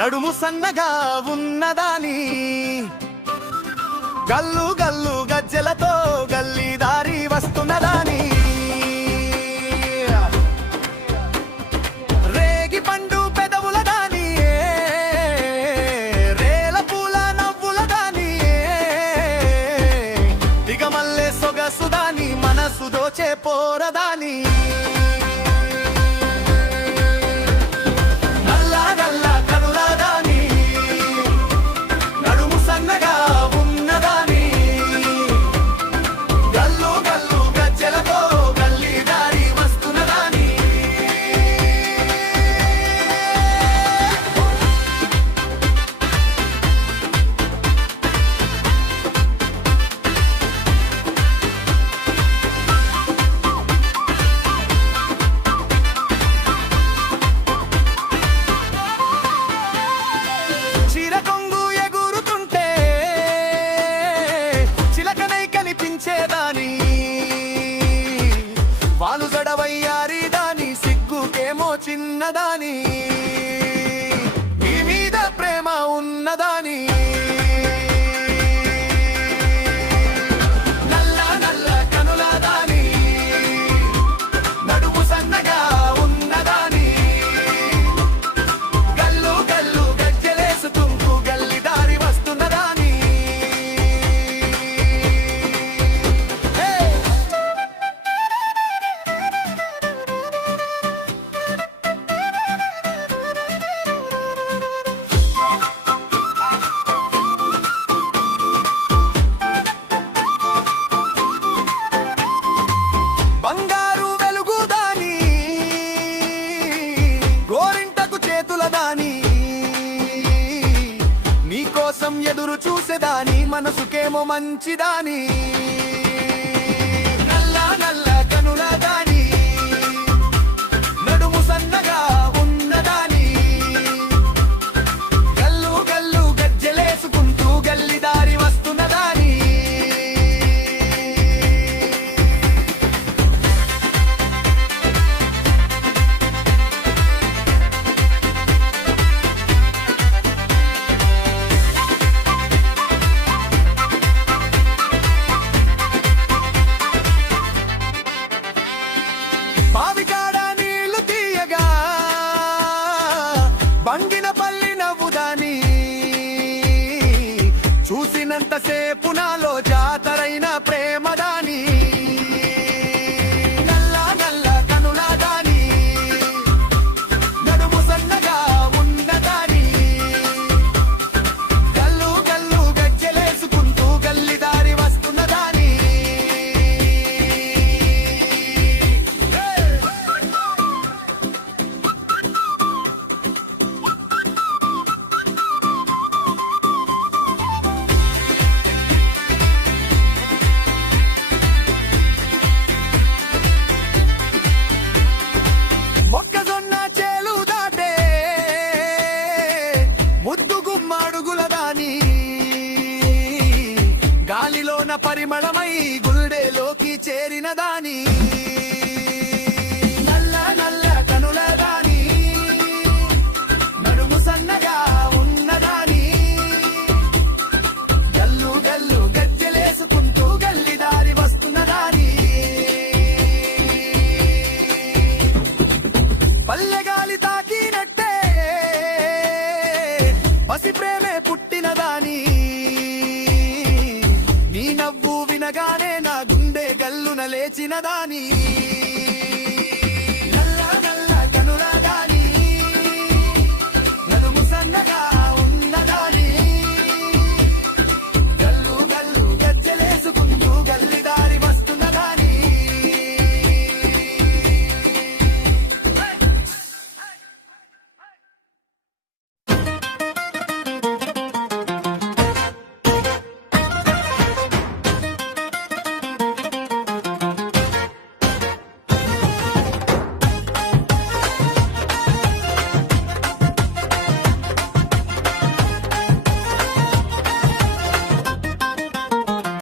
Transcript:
నడుము సన్నగా ఉన్నదాని గల్లు గల్లు గజ్జెలతో గల్లీ దారి వస్తున్నదాని రేగి పండు పెదవుల దాని రేల పూల నవ్వుల దాని దిగమల్లే సొగసుదాని మనసు దోచే పోరదాని వాలు జడవయ్యారి దాని సిగ్గుకేమో చిన్నదాని నీ మీద ప్రేమ ఉన్నదాని నల్ల నల్ల కనుల దాని నడుము సన్నగా ఉన్నదాని గల్లు గల్లు గజ్జెలేసుకుంటూ గల్లి దారి వస్తున్నదాని బంగారు వెలుగుదాని గోరింటకు చేతులదాని నీకోసం ఎదురు చూసేదాని మనసుకేమో మంచిదాని నల్ల నల్ల కనుల దాని నడుము సన్నగా ఉన్నదాని గల్లు గల్లు గజ్జెలేసుకుంటూ గల్లి దారి వస్తున్నదాని బావికాడ నీళ్లు తీయగా బంగినపల్లి నవ్వుదాని చూసినంతసేపు నాలో జాతరైన ప్రేమదాని నల్ల నల్ల కనుల దాని నడుము సన్నగా ఉన్నదాని గల్లు గల్లు గజ్జెలేసుకుంటూ గల్లి దారి వస్తున్నదాని మొక్కజొన్న చేలు దాటే ముద్దు గుమ్మడుగుల దాని గాలిలోన పరిమళమై గుల్డేలోకి చేరిన దాని నల్ల నల్ల కనుల దాని నడుము సన్నగా ఉన్నదాని గల్లు గల్లు గజ్జెలేసుకుంటూ గల్లి దారి వస్తున్నదాని పల్లెగాలి తాకినట్టే పసి ప్రేమే పుట్టినదాని నీ నవ్వు వినగానే నా గుండె గల్లున లేచినదాని